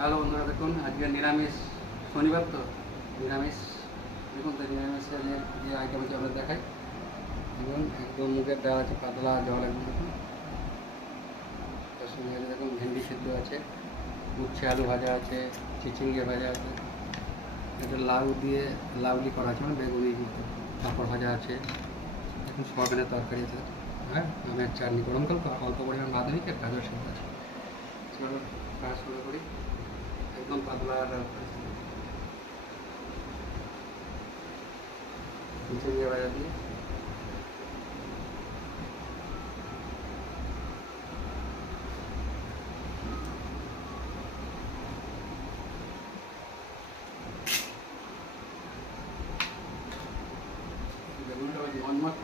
Hello বন্ধুরা, দেখুন আজকে নিরামিষ শনিবার তো নিরামিষ। দেখুন তো নিরামিষের যে আইটেম আছে আমরা দেখাই। দেখুন একদম মুগের ডাল আছে, পাতলা জল একদম। দেখুন তার সঙ্গে আছে দেখুন ভেন্ডি সিদ্ধ আছে, উচ্ছে আলু ভাজা আছে, চিচিঙ্গে ভাজা আছে, এটা লাউ দিয়ে লাউলি করা আছে, মানে বেগুনি মতো। পাঁপড় ভাজা আছে, দেখুন সোয়াবিনের তরকারি আছে, হ্যাঁ আমের চাটনি, গরমকাল তো অল্প পরিমাণ ভাত দিকে গাজর সিদ্ধ আছে। চলো কাজ শুরু করি। একদম পাতলা ডাল চিচিঙ্গে ভাজা দিয়ে বেগুনটা মনমত